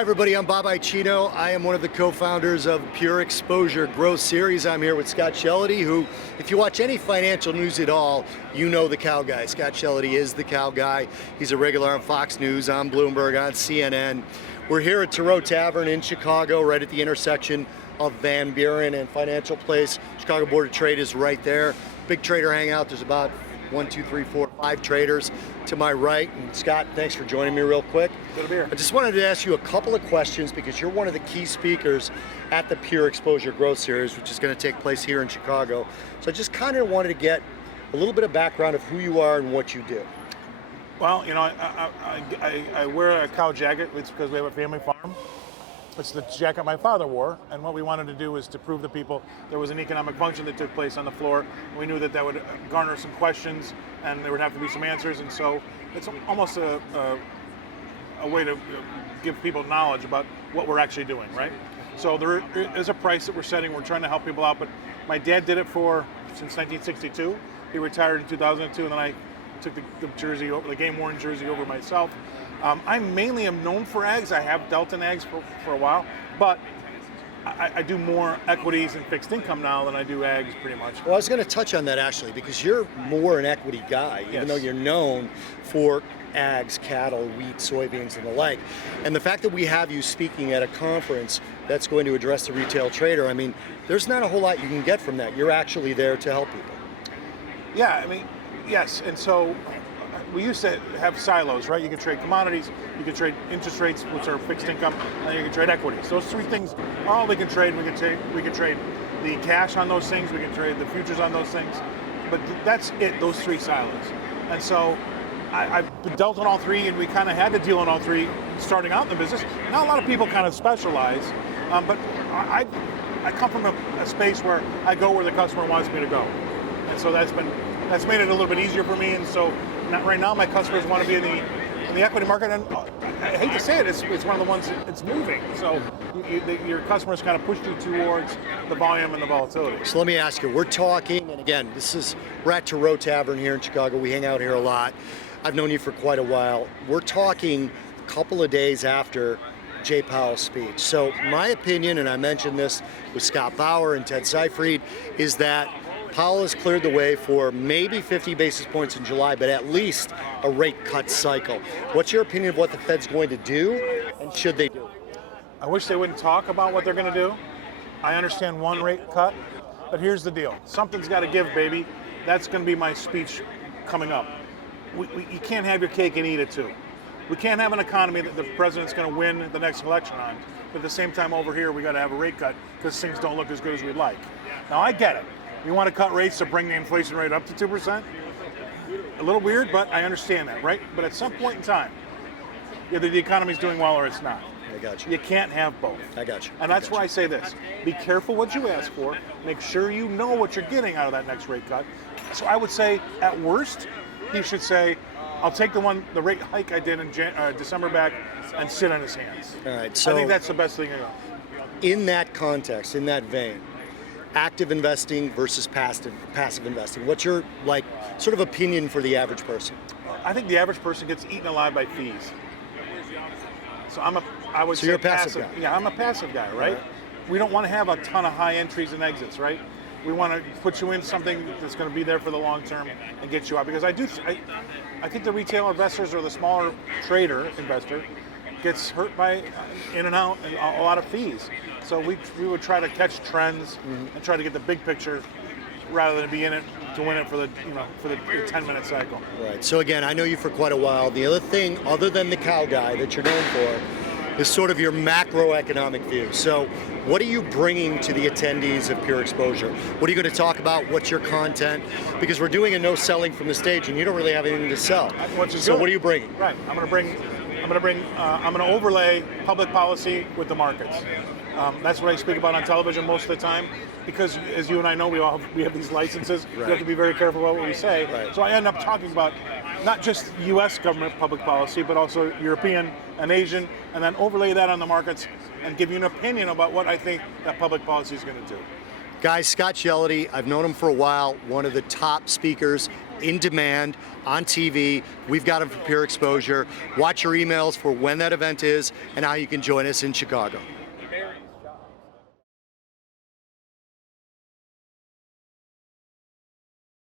Hi everybody, I'm Bob Iaccino. I am one of the co-founders of PureXposure Growth Series. I'm here with Scott Shellady, who, if you watch any financial news at all, you know the cow guy. Scott Shellady is the cow guy. He's a regular on Fox News, on Bloomberg, on CNN. We're here at Tarot Tavern in Chicago, right at the intersection of Van Buren and Financial Place. Chicago Board of Trade is right there. Big trader hangout. There's about 1, 2, 3, 4, 5 traders to my right. And Scott, thanks for joining me real quick. Good to be here. I just wanted to ask you a couple of questions because you're one of the key speakers at the PureXposure Growth Series, which is going to take place here in Chicago. So I just kind of wanted to get a little bit of background of who you are and what you do. Well, you know, I wear a cow jacket. It's because we have a family farm. It's the jacket my father wore, and what we wanted to do was to prove to people there was an economic function that took place on the floor. We knew that that would garner some questions, and there would have to be some answers, and so it's almost a way to give people knowledge about what we're actually doing, right? So there is a price that we're setting. We're trying to help people out, but my dad did it since 1962. He retired in 2002, and then I took the jersey over, the game-worn jersey over myself. I mainly am known for ags. I have dealt in ags for a while, but I do more equities and fixed income now than I do ags, pretty much. Well, I was going to touch on that actually, because you're more an equity guy, even though you're known for ags, cattle, wheat, soybeans, and the like. And the fact that we have you speaking at a conference that's going to address the retail trader, I mean, there's not a whole lot you can get from that. You're actually there to help people. Yeah, I mean, yes, and so we used to have silos, right? You can trade commodities, you can trade interest rates, which are fixed income, and you can trade equities. Those three things are all we can trade. We can trade the cash on those things, we can trade the futures on those things, but that's it, those three silos. And so I've dealt in all three, and we kind of had to deal in all three starting out in the business. Now a lot of people kind of specialize, but I come from a space where I go where the customer wants me to go. And so that's made it a little bit easier for me, and so right now my customers want to be in the equity market, and I hate to say it, it's one of the ones it's moving. So your customers kind of push you towards the volume and the volatility. So let me ask you, we're talking, and again, we're at Tarot Tavern here in Chicago. We hang out here a lot. I've known you for quite a while. We're talking a couple of days after Jay Powell's speech. So my opinion, and I mentioned this with Scott Bauer and Ted Seifried, is that Powell has cleared the way for maybe 50 basis points in July, but at least a rate cut cycle. What's your opinion of what the Fed's going to do, and should they do? I wish they wouldn't talk about what they're going to do. I understand one rate cut, but here's the deal. Something's got to give, baby. That's going to be my speech coming up. You can't have your cake and eat it too. We can't have an economy that the president's going to win the next election on, but at the same time over here we got to have a rate cut because things don't look as good as we'd like. Now I get it. You want to cut rates to bring the inflation rate up to 2%? A little weird, but I understand that, right? But at some point in time, either the economy's doing well or it's not. I got you. You can't have both. I got you. And that's why I say this. Be careful what you ask for. Make sure you know what you're getting out of that next rate cut. So I would say, at worst, you should say, I'll take the rate hike I did in December back and sit on his hands. All right. So I think that's the best thing to do. In that context, in that vein, active investing versus passive investing. What's your sort of opinion for the average person? I think the average person gets eaten alive by fees. So I would say you're a passive guy. Yeah, I'm a passive guy, right? We don't want to have a ton of high entries and exits, right? We want to put you in something that's going to be there for the long term and get you out. Because I think the retail investors or the smaller trader investor gets hurt by in and out and a lot of fees. So we would try to catch trends and try to get the big picture rather than be in it to win it for the 10-minute cycle. Right. So again, I know you for quite a while. The other thing, other than the cow guy that you're known for, is sort of your macroeconomic view. So what are you bringing to the attendees of PureXposure? What are you going to talk about? What's your content? Because we're doing a no selling from the stage, and you don't really have anything to sell. So what are you bringing? Right. I'm going to overlay public policy with the markets. That's what I speak about on television most of the time, because as you and I know, we have these licenses. Right. We have to be very careful about what we say. Right. So I end up talking about not just U.S. government public policy, but also European and Asian, and then overlay that on the markets and give you an opinion about what I think that public policy is going to do. Guys, Scott Shellady, I've known him for a while, one of the top speakers in demand, on TV. We've got them for Pure Exposure. Watch your emails for when that event is and how you can join us in Chicago.